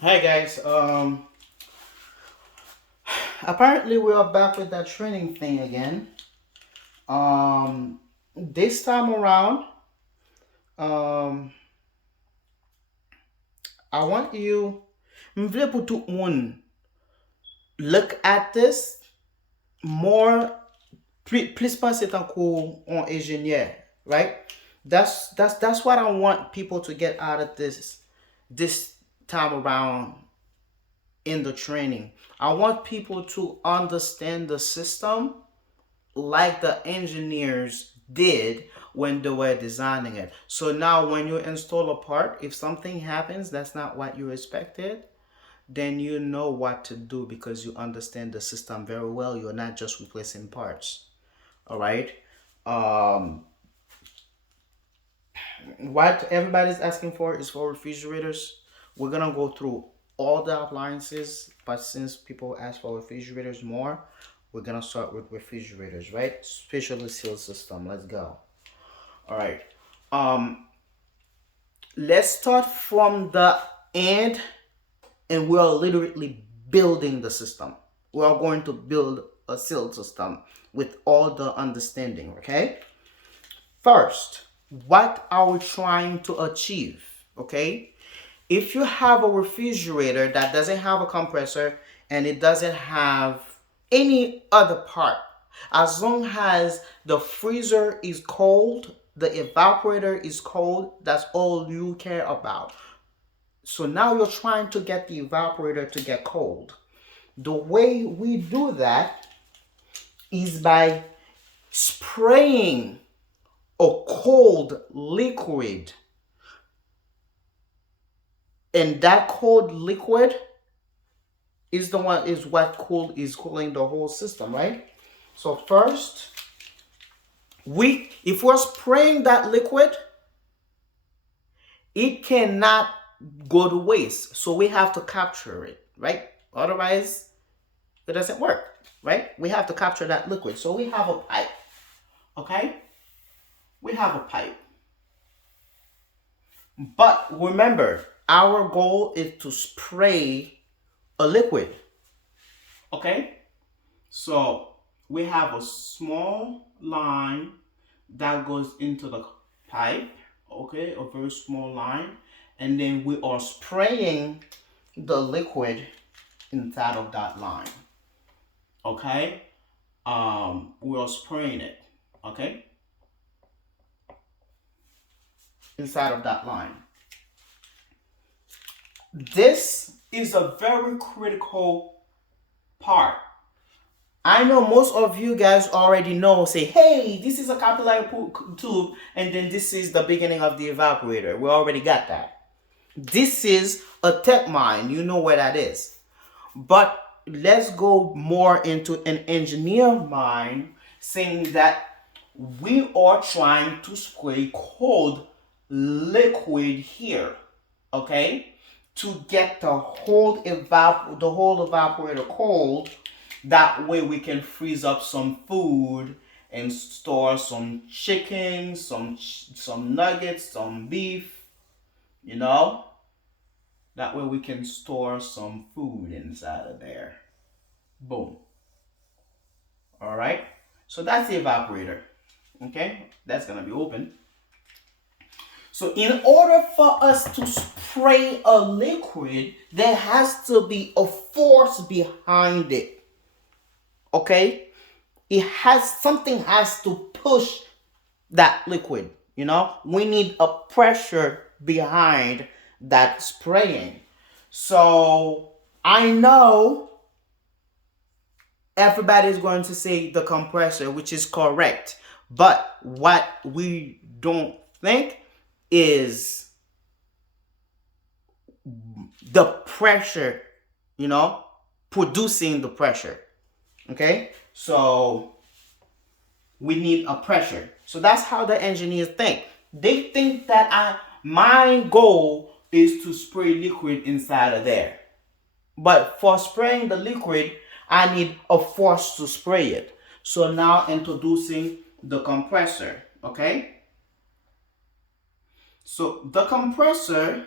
Hi guys. Apparently we are back with that training thing again. This time around, um, I want you, mvle pour tout moun look at this more. Plus penser tant qu'on ingénieur, right? That's what I want people to get out of this time around in the training. I want people to understand the system like the engineers did when they were designing it. So now when you install a part, if something happens that's not what you expected, then you know what to do because you understand the system very well. You're not just replacing parts. All right. Um, what everybody's asking for is for refrigerators. We're gonna go through all the appliances, but since people ask for refrigerators more, we're gonna start with refrigerators, right? Spatially sealed system. Let's go. All right. Um, let's start from the end, and we are literally building the system. We are going to build a sealed system with all the understanding. Okay. First, what are we trying to achieve? Okay. If you have a refrigerator that doesn't have a compressor and it doesn't have any other part, as long as the freezer is cold, the evaporator is cold, that's all you care about. So now you're trying to get the evaporator to get cold. The way we do that is by spraying a cold liquid, and that cold liquid is what is cooling the whole system, right? So first, we if we're spraying that liquid, it cannot go to waste. So we have to capture it, right? Otherwise, it doesn't work, right? We have to capture that liquid. So we have a pipe, okay? We have a pipe. But remember, our goal is to spray a liquid, okay? So we have a small line that goes into the pipe, okay, a very small line, and then we are spraying the liquid inside of that line, okay. We are spraying it, okay, inside of that line. This is a very critical part. I know most of you guys already know, say, hey, this is a capillary tube, and then this is the beginning of the evaporator. We already got that. This is a tech mine. You know where that is. But let's go more into an engineer mind, saying that we are trying to spray cold liquid here, okay, to get the whole evaporator cold. That way we can freeze up some food and store some chicken, some nuggets, some beef, you know. That way we can store some food inside of there. Boom. All right. So that's the evaporator. Okay, that's gonna be open. So in order for us to spray a liquid, there has to be a force behind it. Okay, something has to push that liquid. You know, we need a pressure behind that spraying. So I know everybody's going to say the compressor, which is correct. But what we don't think is the pressure, you know, producing the pressure. Okay? So we need a pressure. So that's how the engineers think. They think that my goal is to spray liquid inside of there. But for spraying the liquid, I need a force to spray it. So now introducing the compressor, okay? So the compressor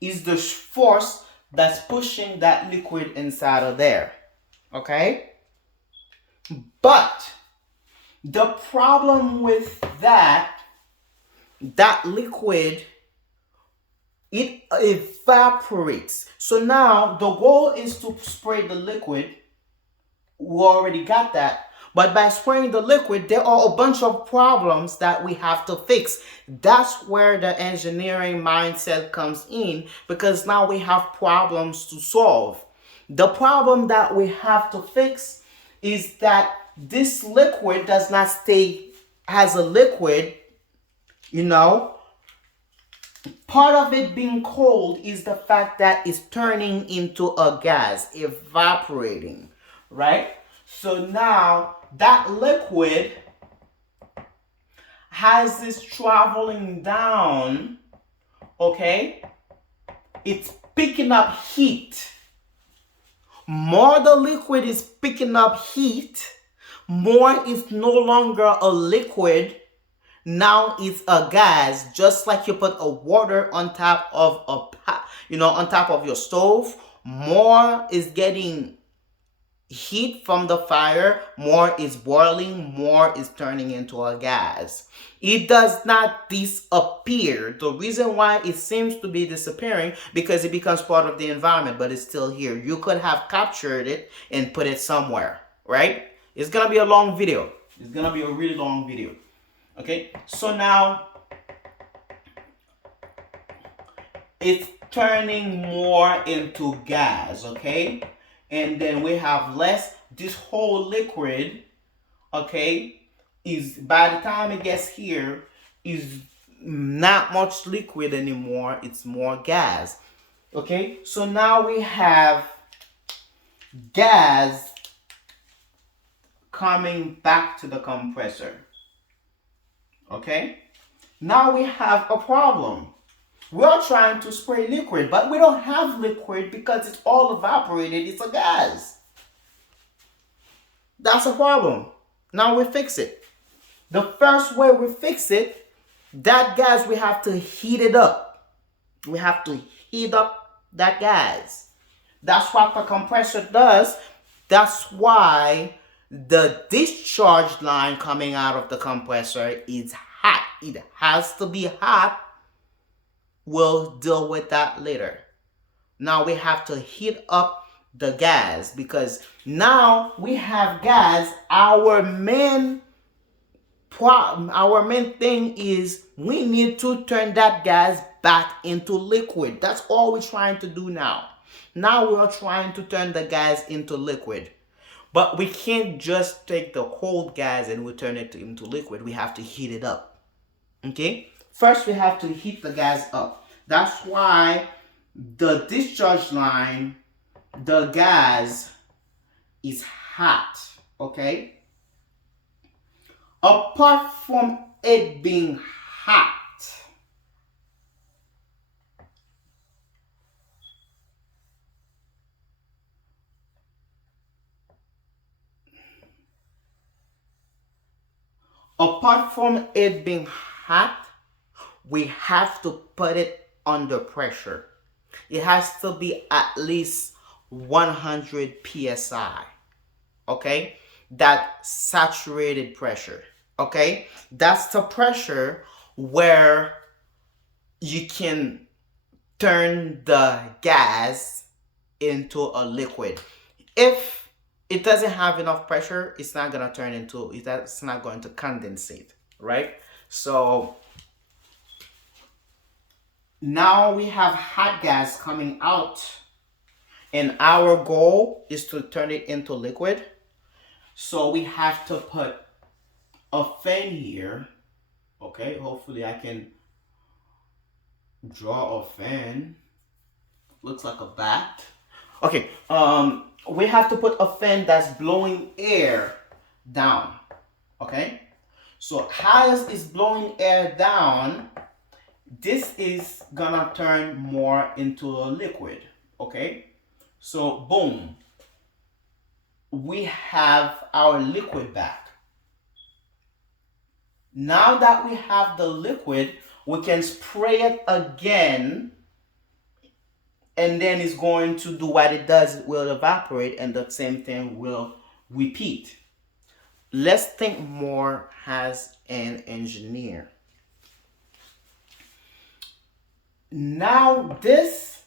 is the force that's pushing that liquid inside of there. Okay? But the problem with that liquid, it evaporates. So now the goal is to spray the liquid. We already got that. But by spraying the liquid, there are a bunch of problems that we have to fix. That's where the engineering mindset comes in, because now we have problems to solve. The problem that we have to fix is that this liquid does not stay as a liquid, you know. Part of it being cold is the fact that it's turning into a gas, evaporating, right? So now that liquid has this traveling down, okay? It's picking up heat. More the liquid is picking up heat, more it's no longer a liquid. Now it's a gas, just like you put a water on top of on top of your stove. More is getting heat from the fire, more is boiling, more is turning into a gas. It does not disappear. The reason why it seems to be disappearing, because it becomes part of the environment, but it's still here. You could have captured it and put it somewhere, right? It's gonna be a long video. It's gonna be a really long video. Okay, so now it's turning more into gas, okay? And then we have less. This whole liquid, okay, is, by the time it gets here, is not much liquid anymore. It's more gas. Okay, so now we have gas coming back to the compressor. Okay, now we have a problem. We're trying to spray liquid, but we don't have liquid because it's all evaporated. It's a gas. That's a problem. Now we fix it. The first way we fix it, that gas, we have to heat it up. We have to heat up that gas. That's what the compressor does. That's why the discharge line coming out of the compressor is hot. It has to be hot. We'll deal with that later. Now we have to heat up the gas, because now we have gas. Our main thing is we need to turn that gas back into liquid. That's all we're trying to do now. Now we're trying to turn the gas into liquid. But we can't just take the cold gas and we turn it into liquid. We have to heat it up. Okay? First, we have to heat the gas up. That's why the discharge line, the gas is hot. Okay? Apart from it being hot, we have to put it under pressure. It has to be at least 100 psi. Okay? That saturated pressure. Okay? That's the pressure where you can turn the gas into a liquid. If it doesn't have enough pressure, it's not going to condensate, right? So now we have hot gas coming out, and our goal is to turn it into liquid. So we have to put a fan here. Okay, hopefully I can draw a fan. Looks like a bat. Okay, we have to put a fan that's blowing air down. Okay, so as it's blowing air down, this is gonna turn more into a liquid. Okay, so boom, we have our liquid back. Now that we have the liquid, we can spray it again and then it's going to do what it does. It will evaporate, and the same thing will repeat. Let's think more as an engineer. Now this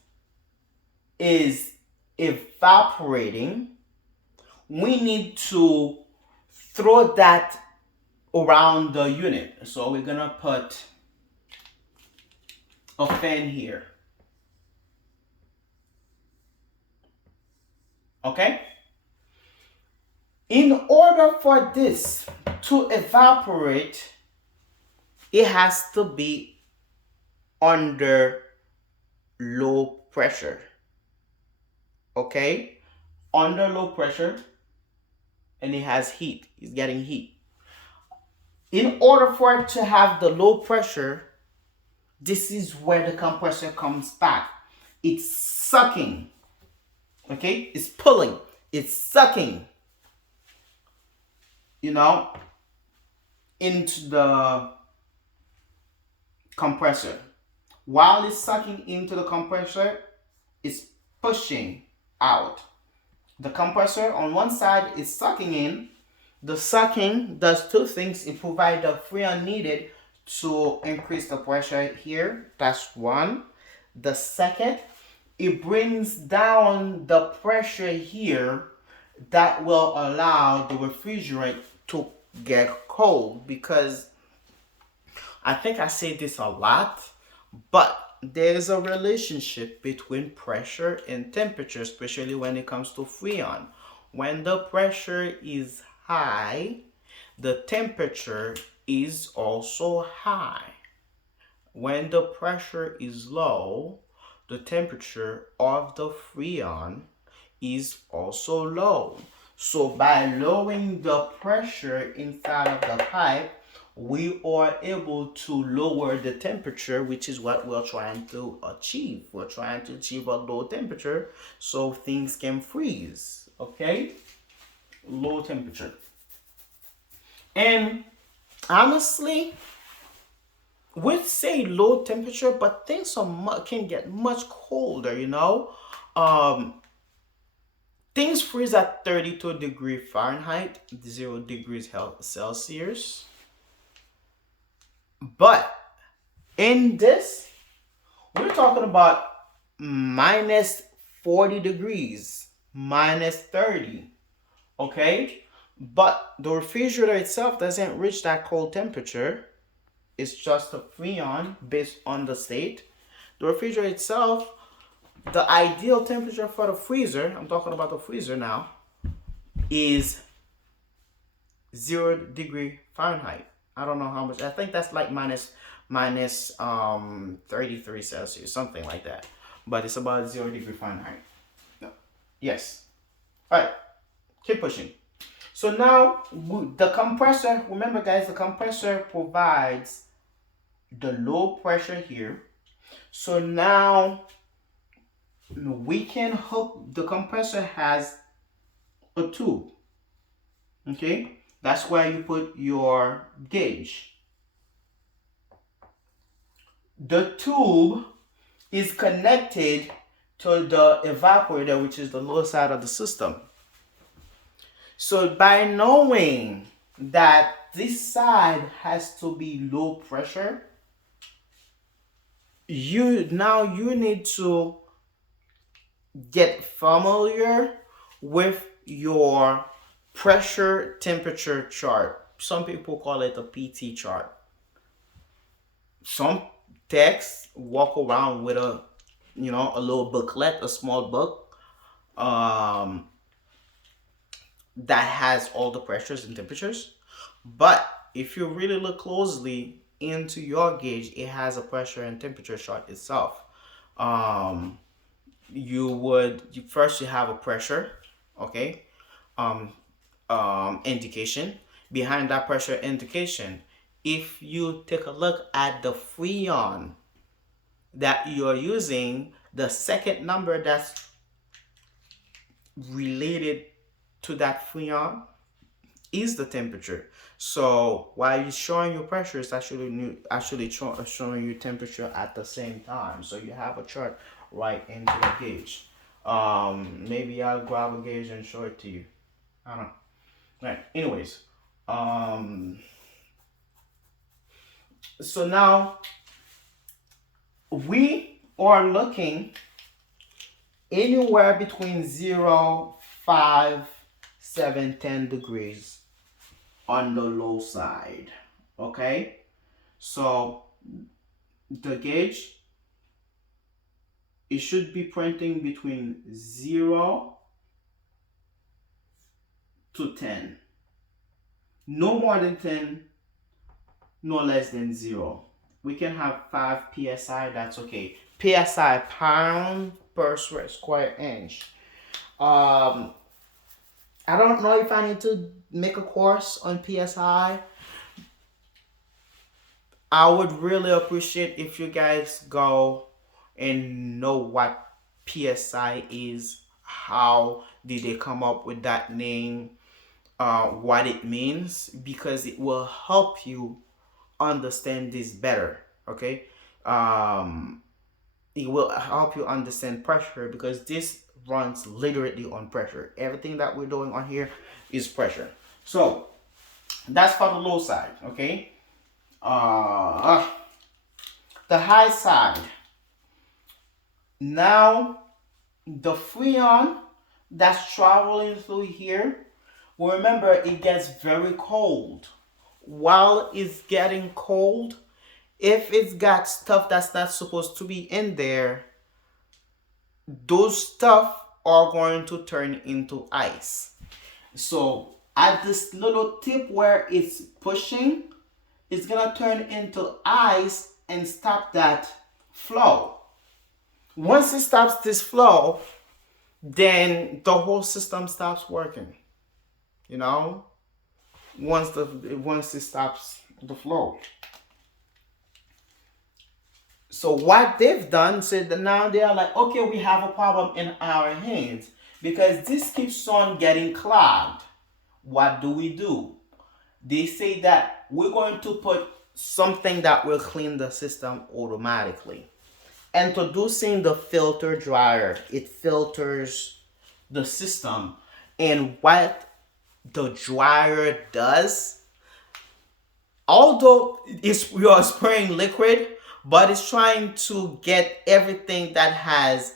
is evaporating. We need to throw that around the unit. So we're gonna put a fan here. Okay? In order for this to evaporate, it has to be under low pressure. Okay? Under low pressure, and it has heat. It's getting heat. In order for it to have the low pressure, this is where the compressor comes back. It's sucking. Okay? It's pulling. It's sucking. Into the compressor. While it's sucking into the compressor, it's pushing out. The compressor on one side is sucking in. The sucking does two things. It provides the freon needed to increase the pressure here. That's one. The second, it brings down the pressure here that will allow the refrigerant to get cold, because I think I say this a lot, but there's a relationship between pressure and temperature, especially when it comes to freon. When the pressure is high, the temperature is also high. When the pressure is low, the temperature of the freon is also low. So by lowering the pressure inside of the pipe, we are able to lower the temperature, which is what we're trying to achieve. We're trying to achieve a low temperature so things can freeze. Okay? Low temperature. And honestly, we'd say low temperature, but things can get much colder. Things freeze at 32 degrees Fahrenheit, 0 degrees Celsius. But in this, we're talking about minus 40 degrees, minus 30. Okay? But the refrigerator itself doesn't reach that cold temperature. It's just a freon based on the state. The refrigerator itself, the ideal temperature for the freezer, I'm talking about the freezer now, is 0 degree Fahrenheit. I don't know how much. I think that's like minus 33 Celsius, something like that. But it's about 0 degree Fahrenheit. Yes. All right. Keep pushing. So now the compressor, remember guys, the compressor provides the low pressure here. So now we can hook, the compressor has a tube. Okay? That's where you put your gauge. The tube is connected to the evaporator, which is the lower side of the system. So by knowing that this side has to be low pressure, you need to get familiar with your pressure temperature chart. Some people call it a PT chart. Some techs walk around with a little booklet, a small book, that has all the pressures and temperatures. But if you really look closely into your gauge, it has a pressure and temperature chart itself. You have a pressure, okay, indication. Behind that pressure indication, if you take a look at the freon that you're using, the second number that's related to that freon is the temperature. So while it's showing you pressure, it's actually showing you temperature at the same time. So you have a chart right into the gauge. Maybe I'll grab a gauge and show it to you. I don't know. Right. Anyways, so now we are looking anywhere between 0, 5, 7, 10 degrees on the low side. Okay, so the gauge, it should be printing between 0 to 10. No more than 10, no less than 0. We can have 5 psi, that's okay. Psi, pound per square inch. I don't know if I need to make a course on psi. I would really appreciate if you guys go and know what psi is, how did they come up with that name, what it means, because it will help you understand this better. Okay, it will help you understand pressure, because this runs literally on pressure. Everything that we're doing on here is pressure. So that's for the low side. Okay, the high side. Now the freon that's traveling through here, remember, it gets very cold. While it's getting cold, if it's got stuff that's not supposed to be in there, those stuff are going to turn into ice. So at this little tip where it's pushing, it's gonna turn into ice and stop that flow. Once it stops this flow, then the whole system stops working. You know, once it stops the flow. So what they've done, said that now they are like, okay, we have a problem in our hands because this keeps on getting clogged. What do? They say that we're going to put something that will clean the system automatically. Introducing the filter dryer, it filters the system. And what the dryer does, although we are spraying liquid, but it's trying to get everything that has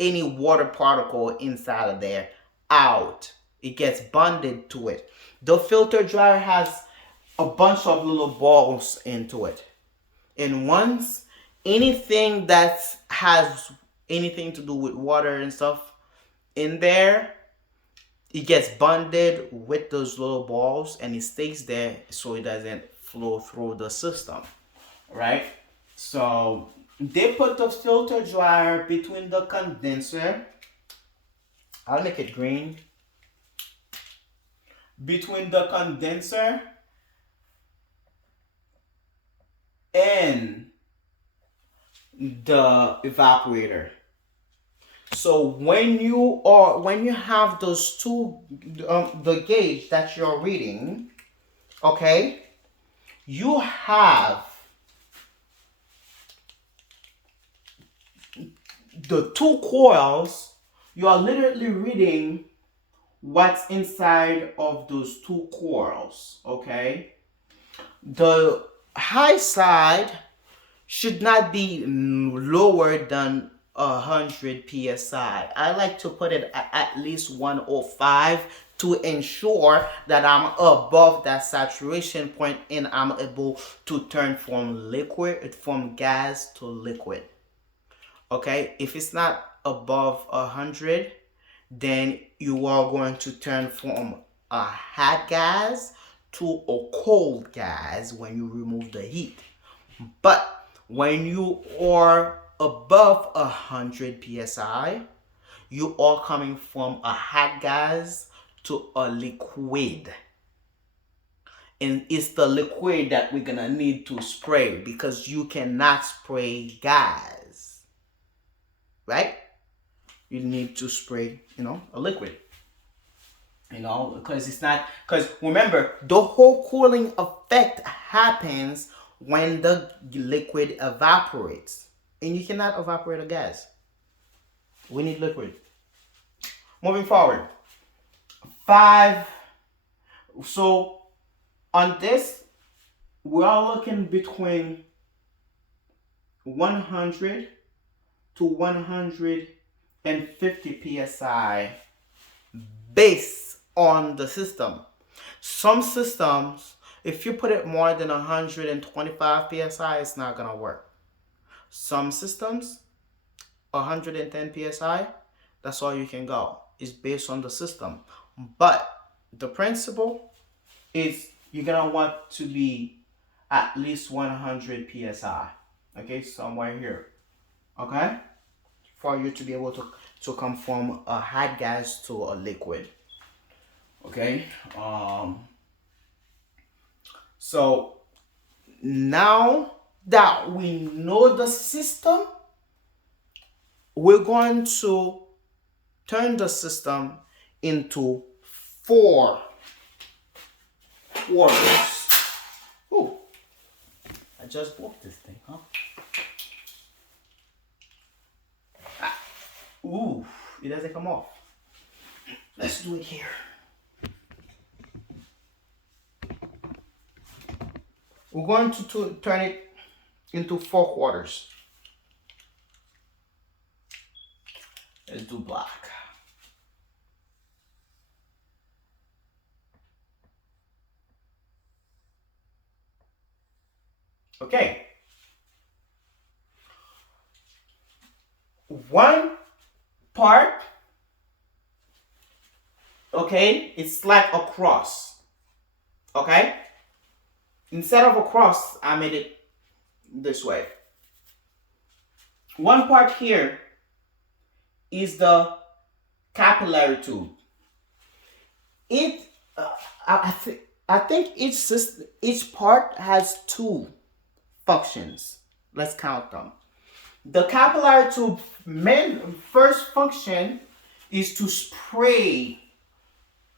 any water particle inside of there out. It gets bonded to it. The filter dryer has a bunch of little balls into it. And once anything that has anything to do with water and stuff in there, it gets bonded with those little balls and it stays there so it doesn't flow through the system, right? So they put the filter dryer between the condenser. I'll make it green. Between the condenser and the evaporator. So when you have those two, the gauge that you're reading, okay, you have the two coils. You are literally reading what's inside of those two coils, okay? The high side should not be lower than 100 psi. I like to put it at least 105 to ensure that I'm above that saturation point and I'm able to turn from gas to liquid. Okay, if it's not above 100, then you are going to turn from a hot gas to a cold gas when you remove the heat. But when you are above 100 psi, you are coming from a hot gas to a liquid. And it's the liquid that we're gonna need to spray because you cannot spray gas, right? You need to spray, a liquid. Because because remember, the whole cooling effect happens when the liquid evaporates. And you cannot evaporate a gas. We need liquid. Moving forward. 5. So on this, we are looking between 100 to 150 psi based on the system. Some systems, if you put it more than 125 psi, it's not gonna work. Some systems, 110 psi, that's all you can go. It's based on the system. But the principle is you're gonna want to be at least 100 psi. Okay, somewhere here. Okay, for you to be able to come from a hot gas to a liquid. Okay, so now that we know the system, we're going to turn the system into 4 quarters. Ooh, I just broke this thing, huh? Ooh, it doesn't come off. Let's do it here. We're going to turn it into 4 quarters. Let's do black. Okay. One part, okay, it's like a cross. Okay? Instead of a cross, I made it this way. One part here is the capillary tube. I think each part has 2 functions. Let's count them. The capillary tube first function is to spray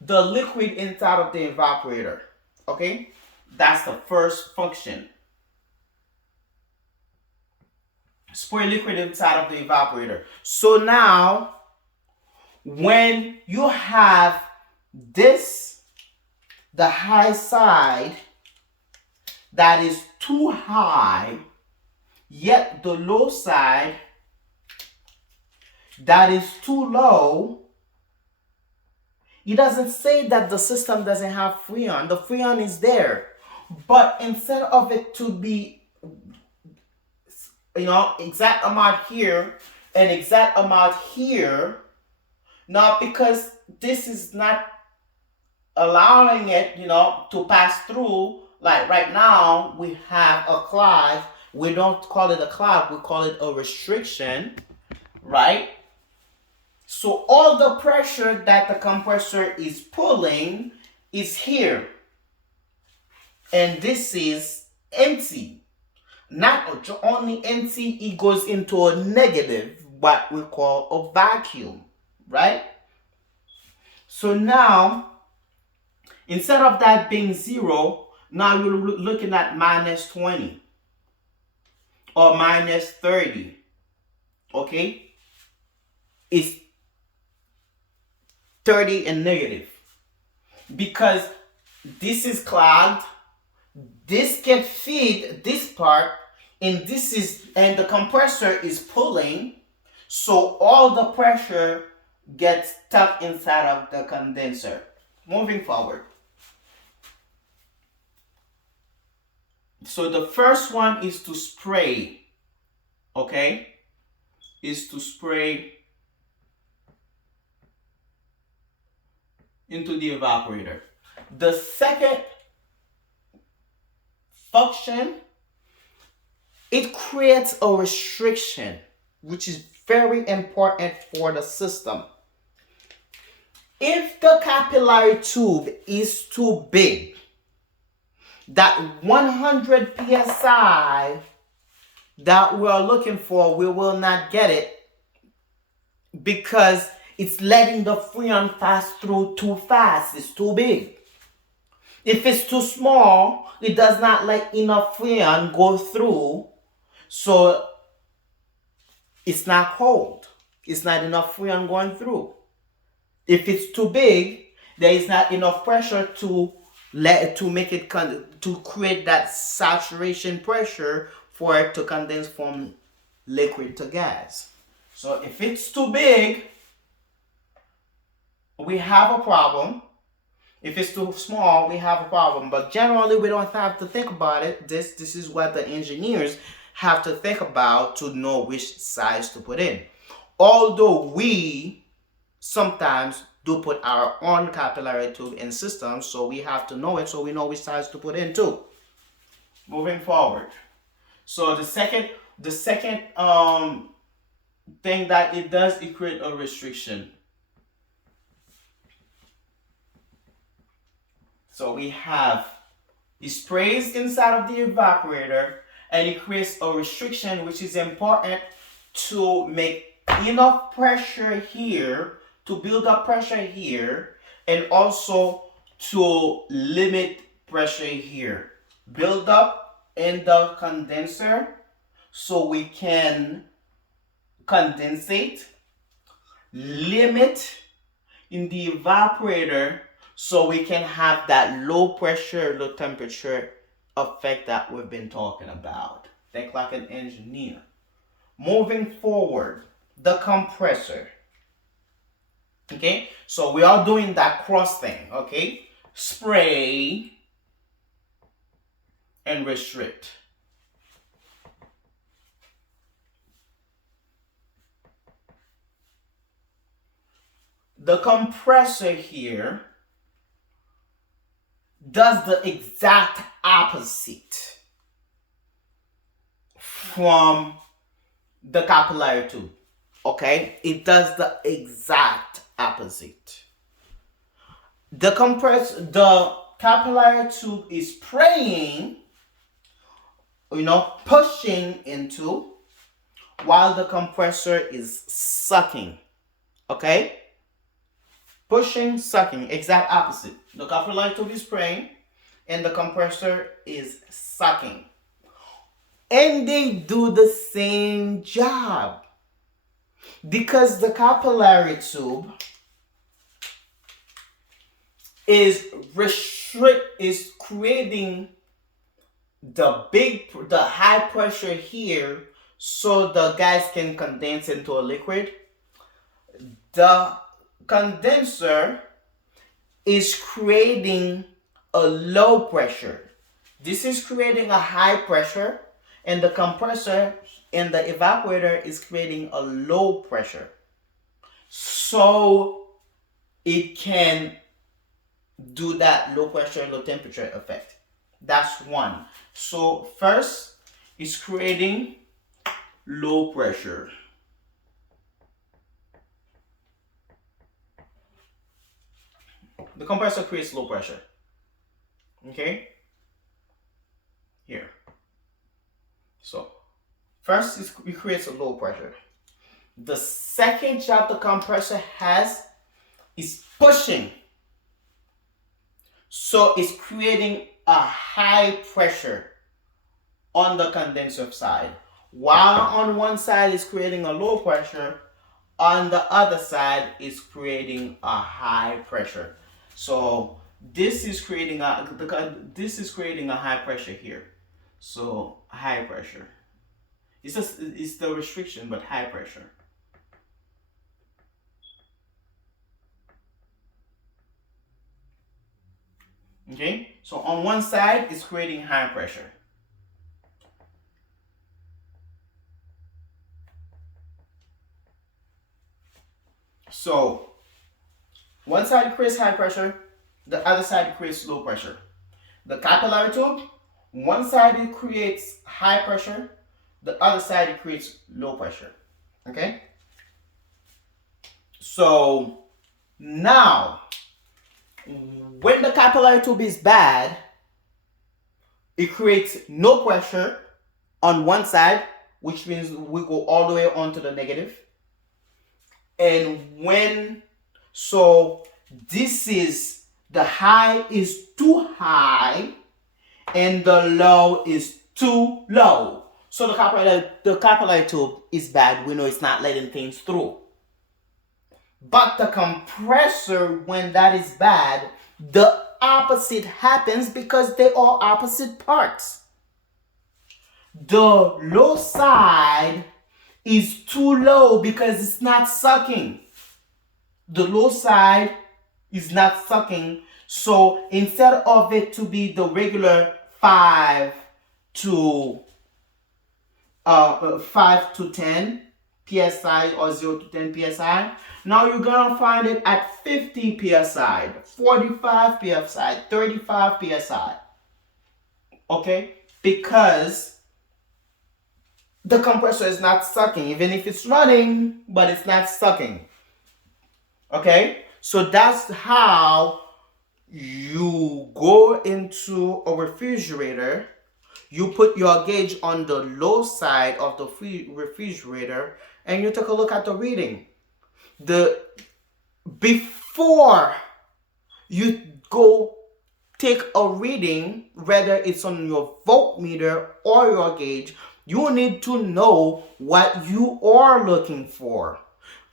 the liquid inside of the evaporator. Okay, that's the first function. Spray liquid inside of the evaporator. So now, when you have this, the high side that is too high, yet the low side that is too low, it doesn't say that the system doesn't have freon. The freon is there. But instead of it to be, exact amount here and exact amount here, not because this is not allowing it, to pass through. Like right now, we have a clog. We don't call it a clog, we call it a restriction, right? So all the pressure that the compressor is pulling is here. And this is empty. Not only empty, it goes into a negative, what we call a vacuum, right? So now, instead of that being 0, now you're looking at minus 20 or minus 30, okay? It's 30 and negative because this is clogged. This can feed this part, and the compressor is pulling, so all the pressure gets stuck inside of the condenser. Moving forward. So the first one is to spray, okay? Is to spray into the evaporator. The second function, it creates a restriction, which is very important for the system. If the capillary tube is too big, that 100 psi that we are looking for, we will not get it because it's letting the freon pass through too fast. It's too big. If it's too small, it does not let enough freon go through, so it's not cold. It's not enough freon going through. If it's too big, there is not enough pressure to make it to create that saturation pressure for it to condense from liquid to gas. So if it's too big, we have a problem. If it's too small, we have a problem. But generally, we don't have to think about it. This is what the engineers have to think about to know which size to put in. Although we sometimes do put our own capillary tube in systems, so we have to know it so we know which size to put in too. Moving forward. So the second thing that it does, it create a restriction. So we have, it sprays inside of the evaporator and it creates a restriction, which is important to make enough pressure here, to build up pressure here, and also to limit pressure here. Build up in the condenser so we can condensate, limit in the evaporator so we can have that low pressure, low temperature effect that we've been talking about. Think like an engineer. Moving forward, the compressor. Okay, so we are doing that cross thing. Okay, spray and restrict. The compressor here does the exact opposite from the capillary tube. Okay, it does the exact opposite. The capillary tube is spraying, pushing into, while the compressor is sucking. Okay, pushing, sucking, exact opposite. The capillary tube is spraying and the compressor is sucking. And they do the same job. Because the capillary tube is creating the high pressure here so the gas can condense into a liquid. The condenser is creating a low pressure. This is creating a high pressure, and the compressor and the evaporator is creating a low pressure. So it can do that low pressure, low temperature effect. That's one. So first, it's creating low pressure. The compressor creates low pressure. Okay? Here. So, first it creates a low pressure. The second job the compressor has is pushing. So, it's creating a high pressure on the condenser side. While on one side it's creating a low pressure, on the other side is creating a high pressure. So this is creating a high pressure here. So high pressure. It's the restriction, but high pressure. Okay, so on one side it's creating high pressure. So one side creates high pressure, the other side creates low pressure. The capillary tube, one side it creates high pressure, the other side it creates low pressure. Okay? So now, when the capillary tube is bad, it creates no pressure on one side, which means we go all the way onto the negative. And this is, the high is too high and the low is too low. So the capillary tube is bad. We know it's not letting things through. But the compressor, when that is bad, the opposite happens because they are opposite parts. The low side is too low because it's not sucking. The low side is not sucking. So instead of it to be the regular 5 to 10 psi or 0 to 10 psi, now you're gonna find it at 50 psi, 45 psi, 35 psi. Okay, because the compressor is not sucking, even if it's running, but it's not sucking. Okay, so that's how you go into a refrigerator. You put your gauge on the low side of the refrigerator and you take a look at the reading. Before you go take a reading, whether it's on your voltmeter or your gauge, you need to know what you are looking for.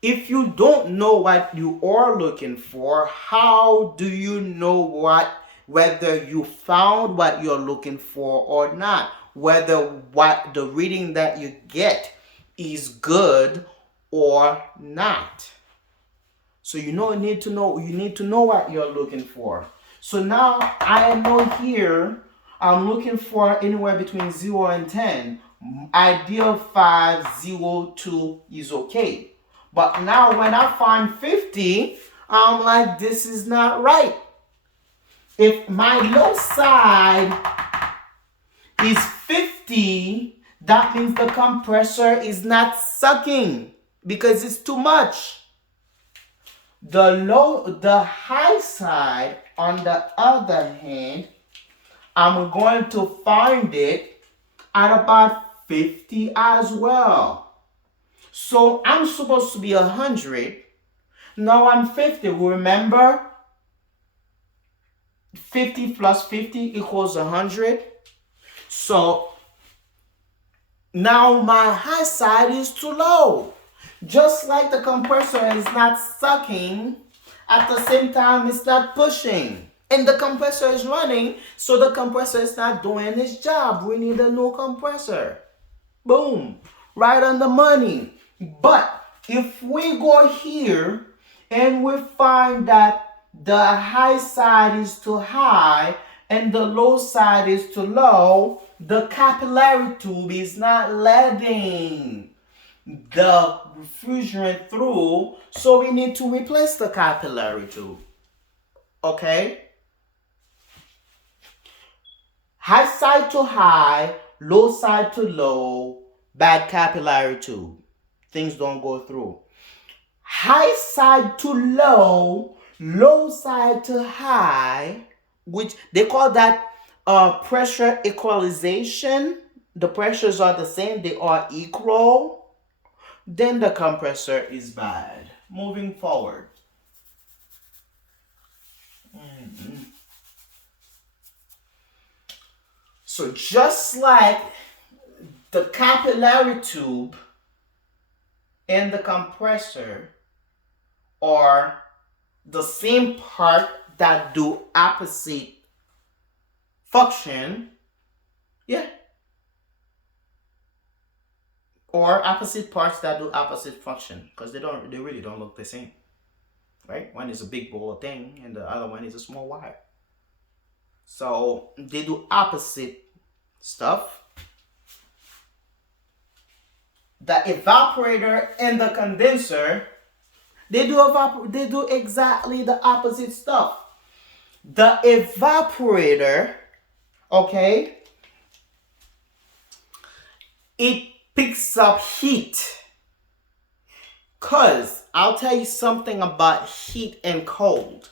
If you don't know what you are looking for, how do you know whether you found what you're looking for or not? Whether what the reading that you get is good or not. So you need to know what you're looking for. So now I know here I'm looking for anywhere between 0 and 10. Ideal 5, 0, 2 is okay. But now when I find 50, I'm like, this is not right. If my low side is 50, that means the compressor is not sucking because it's too much. The high side, on the other hand, I'm going to find it at about 50 as well. So I'm supposed to be 100. Now I'm 50. Remember? 50 plus 50 equals 100. So now my high side is too low. Just like the compressor is not sucking, at the same time it's not pushing. And the compressor is running, so the compressor is not doing its job. We need a new compressor. Boom. Right on the money. But if we go here and we find that the high side is too high and the low side is too low, the capillary tube is not letting the refrigerant through, so we need to replace the capillary tube. Okay? High side to high, low side to low, bad capillary tube. Things don't go through. High side to low, low side to high, which they call that pressure equalization. The pressures are the same, they are equal. Then the compressor is bad. Moving forward. So just like the capillary tube and the compressor are the same part that do opposite function, yeah, or opposite parts that do opposite function, because they really don't look the same, right? One is a big ball thing and the other one is a small wire. So they do opposite stuff. The evaporator and the condenser, they do exactly the opposite stuff. The evaporator, okay, it picks up heat. Cause I'll tell you something about heat and cold.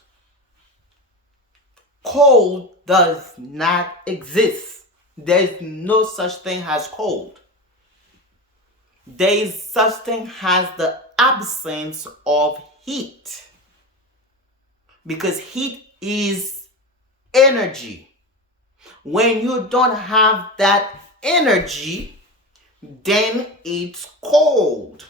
Cold does not exist. There is no such thing as cold. There is such thing as the absence of heat. Because heat is energy. When you don't have that energy, then it's cold.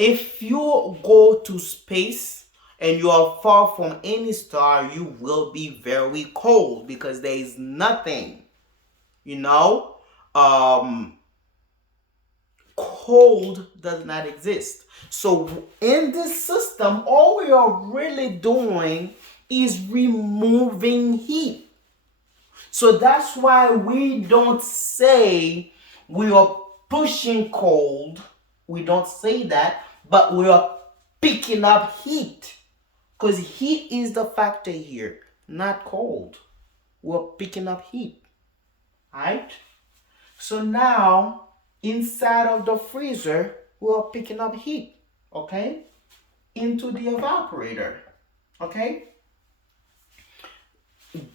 If you go to space and you are far from any star, you will be very cold because there is nothing, you know, um, cold does not exist. So in this system, all we are really doing is removing heat. So that's why we don't say we are pushing cold. We don't say that, but we are picking up heat. Because heat is the factor here, not cold. We're picking up heat. Right? So now, inside of the freezer, we're picking up heat. Okay? Into the evaporator. Okay?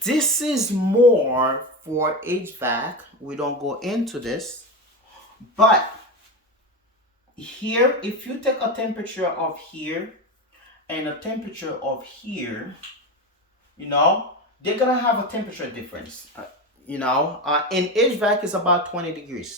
This is more for HVAC. We don't go into this. But here, if you take a temperature of here and a temperature of here, they're gonna have a temperature difference. In HVAC is about 20 degrees.